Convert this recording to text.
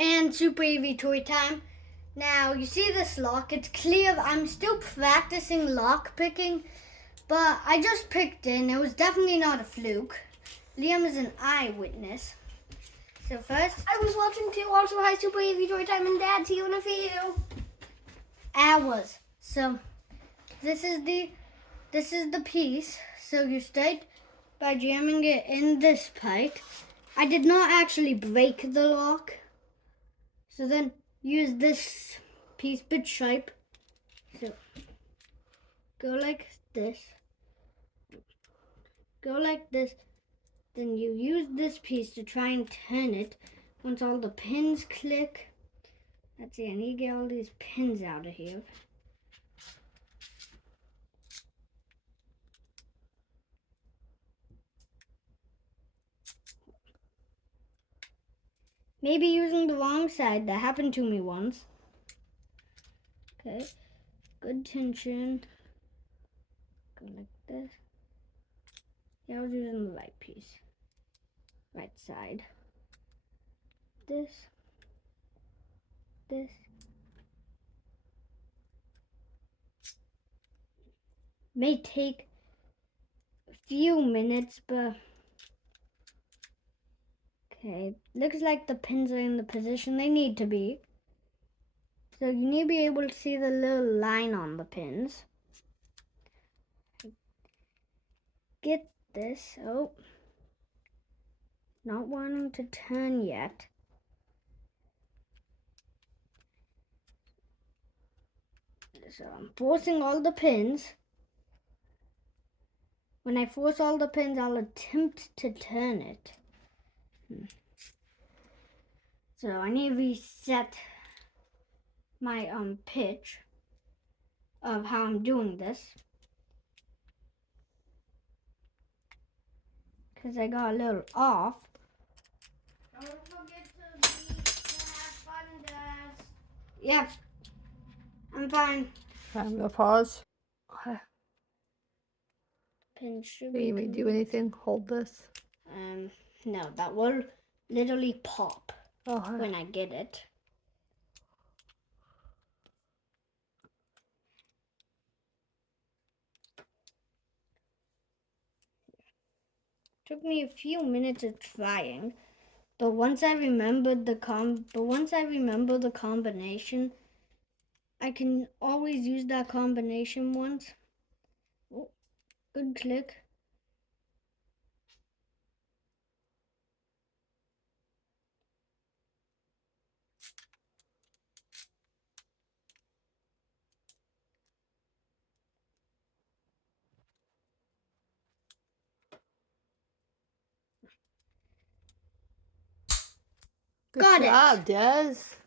and Super AV Toy Time. Now, you see this lock? It's clear. I'm still practicing lock picking, but I just picked it, and it was definitely not a fluke. Liam is an eyewitness. So first, I was watching too. Also, hi, Super AV Toy Time and Dad. See you in a few hours. So this is the piece. So you start by jamming it in this pipe. I did not actually break the lock. So then use this piece bit shape. So go like this. Go like this. Then you use this piece to try and turn it. Once all the pins click. Let's see, I need to get all these pins out of here. Maybe using the wrong side. That happened to me once. Okay, good tension. Go like this. Yeah, I was using the right piece. Right side. This. May take a few minutes, but okay, looks like the pins are in the position they need to be. So you need to be able to see the little line on the pins. Get this. Oh, not wanting to turn yet. So I'm forcing all the pins. When I force all the pins, I'll attempt to turn it. So I need to reset my pitch of how I'm doing this. Because I got a little off. Don't forget to have fun, Dad. Yep, I'm fine. Time to pause. Pin should Do you be do anything? Hold this. No, that will literally pop Oh, when I get it. Took me a few minutes of trying, but once I remembered the combination, I can always use that combination once. Oh, good click. good Got it. job, Des.